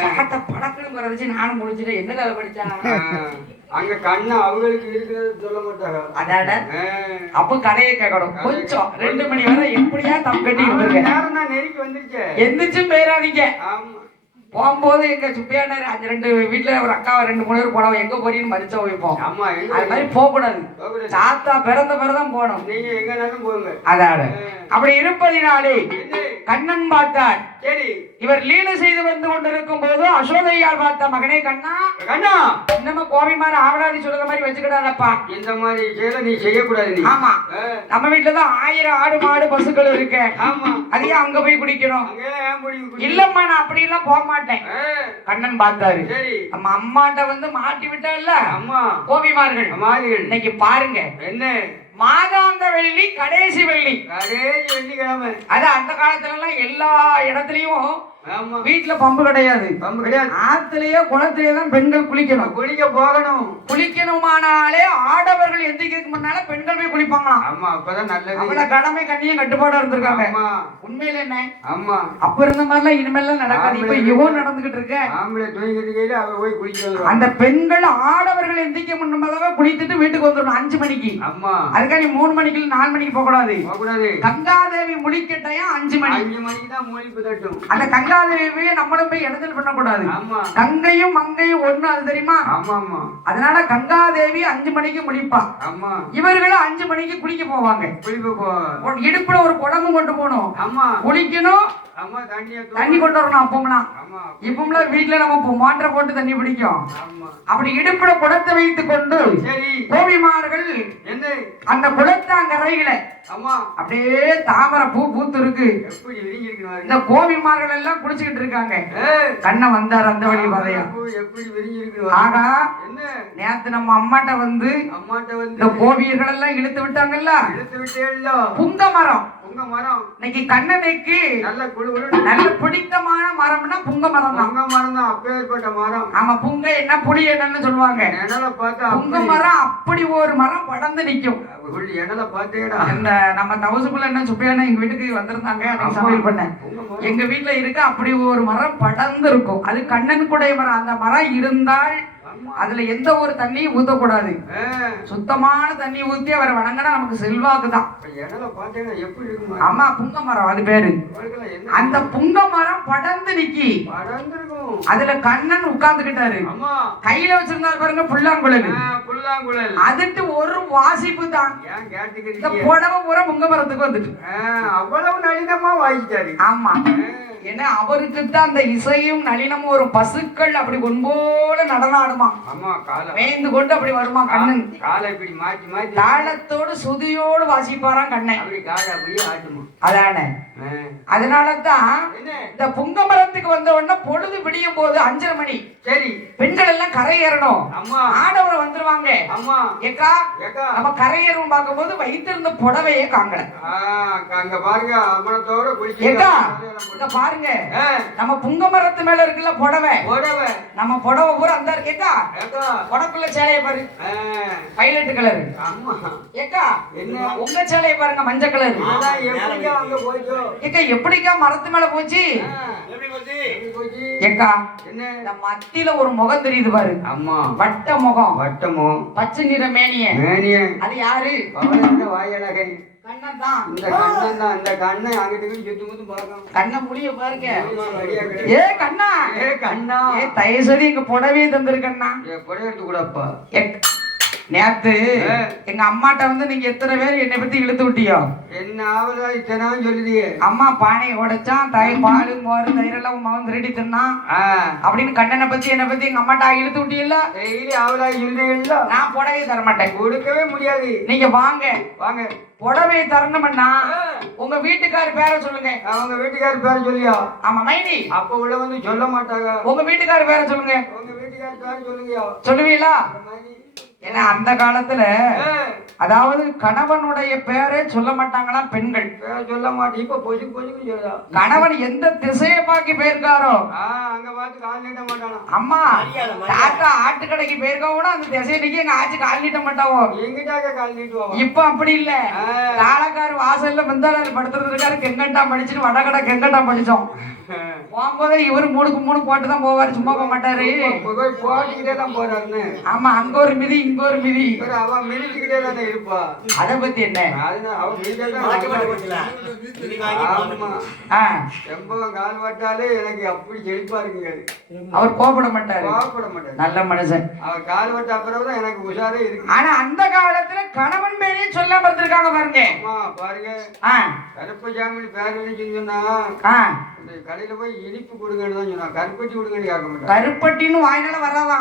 சாட்டை படக்கணும் வச்சு நானும் முடிச்சுட்டு என்ன கதை படிச்சா அங்க கண்ணு அவங்களுக்கு இருக்கிறது சொல்ல மாட்டாங்க. அதாட அப்ப கதையை கேட்கணும் கொஞ்சம் 2 மணி வரை எப்படியா தம் கட்டி இருந்திருக்கேன். நேரம் தான் நெருக்கி வந்துருச்சு. எந்திரிச்சும் போயிடாதீங்க. ஆமா போகும்போது எங்க சுப்பியான 2 வீட்டுல ஒரு அக்கா 2 3 பேர் போனோம். எங்க போறீங்கன்னு மதிச்சா வைப்போம். ஆமா அது மாதிரி போக கூடாது. சாத்தா பிறந்த பிறதான் போகணும். நீங்க எங்கனாலும் போங்க. அதாட அப்படி இருப்பதினாலே கண்ணன் பார்த்தார். சரி இவர் லீலை செய்து வந்து கொண்டிருக்கும் போது அசோதையால் பார்த்த மகனே கண்ணா கண்ணா இன்னமும் கோபிமார ஆவலாதி சொல்ற மாதிரி வச்சுக்கிடாதப்பா. இந்த மாதிரி செயலை நீ செய்யக்கூடாது. நீ ஆமா நம்ம வீட்டுலதான் 1000 ஆடு மாடு பசுக்கள் இருக்கு. ஆமா அதையே அங்க போய் குடிக்கணும். அங்கெல்லாம் இல்லம்மா நான் அப்படி எல்லாம் போக மாட்டேன். கண்ணன் பார்த்தாரு. சரி நம்ம அம்மாட்ட வந்து மாட்டி விட்டால அம்மா கோபிமார்கள் மாறிகள் இன்னைக்கு பாருங்க என்ன மாதாந்த வெள்ளி கடைசி வெள்ளி. கடைசி வெள்ளிக்கிழமை அது அந்த காலத்துல எல்லாம் எல்லா இடத்துலயும் ஆமா வீட்டுல பம்பு கிடையாது. பம்பு கிடையாது. ஆத்துலயோ குளத்திலேயே தான் பெண்கள் குளிக்கணும். குளிக்க போகணும். குளிக்கணுமானாலே ஆடவர்கள் எந்திரிக்கிறதுக்கு முன்னால பெண்கள் போய் குளிப்பாங்களாம். ஆமா அப்பதான் நல்லது. அவள கடமை கண்ணியும் கட்டுப்பாடா இருந்திருக்காங்க. உண்மையில என்ன ஆமா அப்ப இருந்த மாதிரிலாம் இனிமேல் நடக்காது. இப்ப யுகம் நடந்துகிட்டு இருக்க. ஆம்பளை துணிக்கிட்டு அவ போய் குளிக்க அந்த பெண்கள் ஆடவர்கள் எந்திரிக்க முன்னதாக குளித்துட்டு வீட்டுக்கு வந்துடணும் 5 மணிக்கு. ஆமா அதுக்காக நீ 3 மணிக்கு 4 மணிக்கு போக கூடாது. கங்காதேவி முழிக்கட்டையும் 5 மணி. 5 மணிக்கு தான் முழிப்பு தட்டும். அந்த கங்காதேவியை நம்மளும் போய் இடத்தில் பண்ணக்கூடாது. கங்கையும் மங்கையும் ஒண்ணு அது தெரியுமா? அதனால கங்காதேவி 5 மணிக்கு முடிப்பா. இவர்களும் 5 மணிக்கு குளிக்க போவாங்க. இடுப்புல ஒரு குடமும் கொண்டு போகணும். குளிக்கணும். தண்ணி கொண்டு வரணும். அப்போம்லாம் இப்போம்லாம் வீட்டுல நம்ம மோட்டர் போட்டு தண்ணி பிடிக்கும். அப்படி இடுப்புல குடத்தை வைத்துக் கொண்டு கோபிமார்கள் அந்த குளத்தாங்கரையில அப்படியே தாமரை பூ பூத்து இருக்கு. இந்த கோபிமார்கள் எல்லாம் குளிச்சுக்கிட்டு இருக்காங்க. கண்ண வந்தார் அந்த வழி பாதையா. ஆகா நேத்து நம்ம அம்மாட்ட வந்து இந்த கோபியர்கள் எல்லாம் இழுத்து விட்டாங்கல்ல. புங்க மரம் இன்னைக்கு கண்ணனுக்கு நல்ல பிடித்தமான மரம்னா புங்க மரம் தான். அப்பேற்பட்ட மரம். ஆமா புங்க என்ன புளி என்னன்னு சொல்லுவாங்க. புங்க மரம் அப்படி ஒரு மரம் படர்ந்து நிக்கும். இந்த நம்ம தவசுக்குள்ள என்ன சுப்பையான எங்க வீட்டுக்கு வந்திருந்தாங்க. அன்னைக்கு சமையல் பண்ண எங்க வீட்டுல இருக்கு. அப்படி ஒரு மரம் படர்ந்து இருக்கும். அது கண்ணன் குடைய மரம். அந்த மரம் இருந்தால் அதுல எந்த ஒரு தண்ணியும் ஊத்தக்கூடாது. சுத்தமான தண்ணி ஊத்தி அவரை வணங்கினா நமக்கு செல்வாக்கு தான். ஆமா புங்க மரம் அது பேரு. அந்த புங்க மரம் படர்ந்து நிக்கி. அதுல கண்ணன் உட்கார்ந்துகிட்டாரு. கையில வச்சிருந்தாரு பாருங்க புல்லாங்குழல். அதுட்டு ஒரு வாசிப்பு தான். இந்த புடவை பூரா புங்க மரத்துக்கு வந்துட்டு அவ்வளவு நளினமா வாசிச்சாரு. ஆமா ஏன்னா அவருக்கு தான் அந்த இசையும் நளினமும் ஒரு பசுக்கள் அப்படி ஒன்போல நடனாடுமா. மேய்ந்து கொண்டு அப்படி வருமா கண்ணன். தாளத்தோடு சுதியோடு வாசிப்பாராம் கண்ணன். அதான அதனாலதான் இந்த புங்க மரத்துக்கு வந்த உடனே பொழுது விடியும் போது 5:30 மணி. சரி பெண்கள் எல்லாம் கரை ஏறணும். ஆடவர் வந்துருவாங்க. ஏக்கா நம்ம கரை ஏறும் பார்க்கும் போது வைத்திருந்த புடவையே காங்கல. ஏக்கா இங்க பாருங்க நம்ம புங்க மரத்து மேல இருக்குல்ல புடவை. நம்ம புடவை பூரா அந்த ஏக்கா புடக்குள்ள சேலைய பாரு பைலட் கலர். ஏக்கா உங்க சேலைய பாருங்க மஞ்சள் கலர். ஏக்கா எப்படிக்கா மரத்து மேல போச்சு? ஏக்கா இந்த மத்தியில ஒரு முகம் தெரியுது பாரு. வட்ட முகம். பச்சை நிற மேனிய. அது யாரு? கண்ண முடிய பாருங்க. ஏ கண்ணா ஏ தயவு சொல்லி எங்க புடவையே தந்திருக்கண்ணா. நேத்து எங்க அம்மாட்ட வந்து நீங்க எத்தனை பேர் என்னை பத்தி இழுத்து விட்டியோ? என்ன ஆவதா இத்தனை சொல்லுதியே. அம்மா பானையை உடைச்சான் தயிர் பாலு மோரு தயிர் எல்லாம் மகன் திருடி தின்னான் அப்படின்னு கண்ணனை பத்தி என்னை பத்தி எங்க அம்மாட்ட இழுத்து விட்டீங்கல்ல. டெய்லி ஆவதா இல்ல. நான் புடவையை தர மாட்டேன். கொடுக்கவே முடியாது. நீங்க வாங்க வாங்க புடவையை தரணும்னா உங்க வீட்டுக்காரு பேரை சொல்லுங்க. அவங்க வீட்டுக்காரு பேரை சொல்லியா? ஆமா மைனி. அப்ப உள்ள வந்து சொல்ல மாட்டாங்க. உங்க வீட்டுக்காரு பேரை சொல்லுங்க. உங்க வீட்டுக்காரு பேரை சொல்லுங்க. சொல்லுவீங்களா? ஏன்னா அந்த காலத்துல அதாவது கணவனுடைய பேரை சொல்ல மாட்டாங்களா பெண்கள். சொல்ல மாட்டேன். இப்ப பொசுக்கு சொல்லுதா. கணவன் எந்த திசையை பாக்கி போயிருக்காரோ பார்த்து கால் நீட்ட மாட்டானா? அம்மா தாத்தா ஆட்டுக்கடைக்கு போயிருக்கோட அந்த திசைக்கு எங்க ஆச்சு கால் நீட்ட மாட்டாவோ. எங்கிட்டாக்க கால் நீட்டுவாவா? இப்ப அப்படி இல்ல. காலக்காரு வாசல்ல விந்தாளர் படுத்துறது இருக்காரு. கெங்கட்டா படிச்சுட்டு வடகடை கெங்கட்டா படிச்சோம். போகும்போதே இவரு 3க்கு 3 போட்டுதான் போவாரு, சும்மா போக மாட்டாரு. போட்டுக்கிட்டே தான் போறாருன்னு. ஆமா, அங்க ஒரு மிதி இங்க ஒரு மிதி. அவ மிதிச்சுக்கிட்டே தானே இருப்பா. அத பத்தி என்ன? அவ மிதிக்கதான். செம்பகம் கால் பட்டாலே எனக்கு அப்படி செழிப்பா இருக்குங்க. அவர் கோபப்பட மாட்டாரு. கோபப்பட மாட்டாரு. நல்ல மனுஷன். அவர் கால் பட்ட அப்புறம் தான் எனக்கு உஷாரே இருக்கு. ஆனா அந்த காலத்துல கணவன் பேரையே சொல்லாம இருந்திருக்காங்க பாருங்க. பாருங்க, கருப்ப ஜாமி பேர் வச்சு சொன்னா கடையில போய் இனிப்பு கொடுங்கன்னு தான் சொன்னா, கருப்பட்டி கொடுங்கன்னு கேட்க மாட்டேன். கருப்பட்டின்னு வாயினால வராதான்.